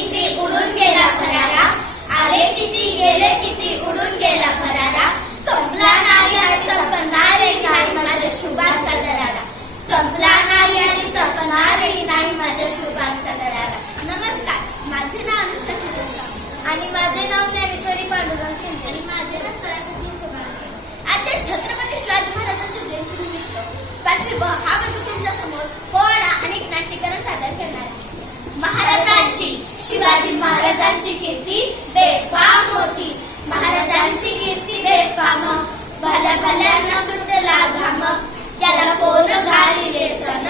किती उडून गेला भरारा, आले किती गेले किती उडून गेला भरारा, संपला नाही आणि संपणारही नाही माझ्या शुभांचा दरारा, संपला नाही आणि संपणारही नाही माझ्या शुभांचा दरारा. नमस्कार, माझे नाव अनुष्का शिंदे आणि माझे नाव ज्ञानेश्वरी पांडुरंग शिंदे आणि माझे नाव स्वराज चिंचोबा. आजच्या छत्रपती शिवाजी महाराजांच्या जयंतीनिमित्त 5वी ब हा वर्ग तुमच्या समोर पोवाडा आणि नाट्यकरण सादर करणार आहे. महाराजांची, शिवाजी महाराजांची कीर्ती बेफाम होती, महाराजांची कीर्ती बेफाम, भल्या भल्यांना सुटला घाम, त्याला कोण घालिले सन,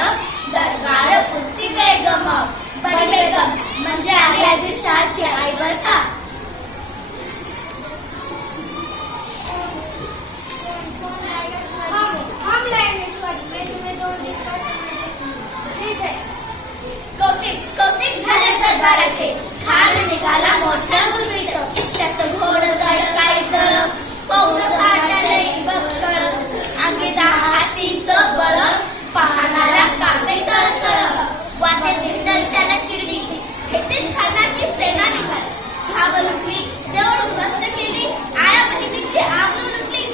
दरबार पुसती बेगम, बडी बेगम म्हणजे आहे आदिलशहाची आई बर का. कौतिक झाले दरबाराचे, छान निघाला मोठ्या गुरमीत, त्याचं घोड दळकायत, पौन झाडाले बक्कळ, अंगी हातीचं बळ, पाहणारा कामे चळचळ, वाटे दिंडल त्याला चिरडी, हेचीच खानाची सेना निघाली, धाव लुटली, देऊळ उद्ध्वस्त केली, आया बहिणीची आबरू लुटली,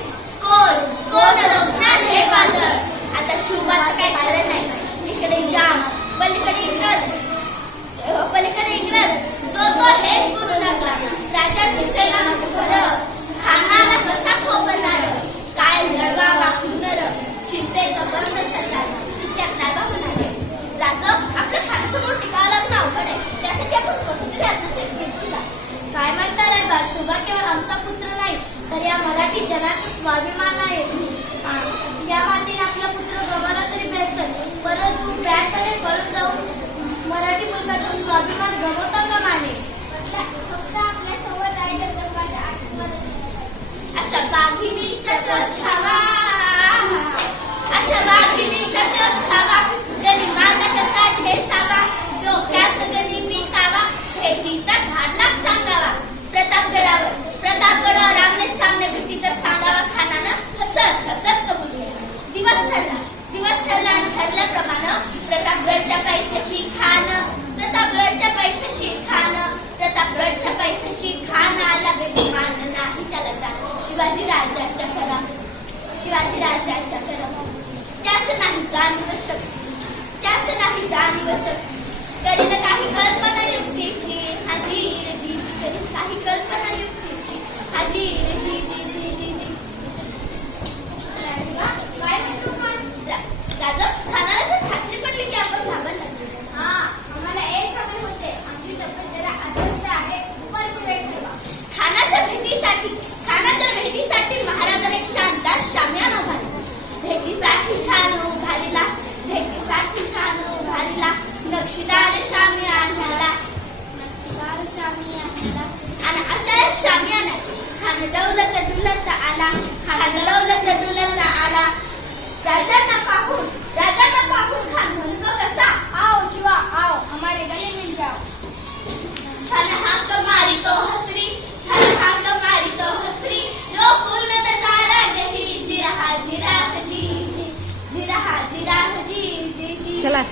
कोण रोखणार हे वादळ. आता शुभाचं काही खरं नाही, इकडे जाम पलीकडे इंग्रज, जो हेच करू लागला, राजाची सेना मोठभर, खानाला कसा खोपणार, काय लढवा वाकुंडर, चिंतेचं बंद सरकार, इतक्यात काय होणार. राजा आपल्या खानासमोर टिकावं लागणं अवघड आहे, त्यासाठी आपण स्वतंत्र घेतला. काय म्हणता रे बा, सुभा केवळ आमचा पुत्र नाही तर या मराठी जनाचा स्वाभिमान आहे. या मातीने आपला पुत्र गमाला तरी बेहतर, परंतु ब्रँडकडे पळून जाऊन मराठी मुलगाचा स्वाभिमान गमवता का माने. फक्त आपल्या सोबत राहिलं तर माझ्या आशीर्वाद. अशा वाघिणीचा छावा, अशा वाघिणीचा छावा, कधी माझा कसा ठेसावा, डोक्यात कधी पिकावा, भेटीचा धाडला सांगावा, प्रतापगडावर आमने सामने भेटीचा सांगावा, खानानं हसत हसत कबूल केला. दिवस ठरला आणि ठरल्याप्रमाणे प्रतापगडच्या पायथ्याशी खान आला, बेगुमान नाही त्याला जा, शिवाजी राजाच्या घरा, त्यास नाही जाणीव शक्ती, करीन काही कल्पना युक्तीची, हाजीर जी करीन काही कल्पना युक्तीची, हाजीर जी. काय म्हणतो राजा, खानाला तर खात्री पडली की आपण घाबरला. हा, आम्हाला एक हवे होते, आमची तब्येत जरा अस्वस्थ आहे, दुपारची वेळ ठरवा. खानाच्या भेटीसाठी महाराजांनी एक शानदार शामियाना उभारला. भेटीसाठी छान उभारला, नक्षीदार शामियानाला, आणि अशा शामियानात खान दौलत डुलत आला. राजांना पाहून खान म्हणतो कसा, आओ शिवा आओ, हमारे गले मिल जाओ. खान हाक मारितो हसरी, लोकुल नजारा गही, जिराह जी. चला.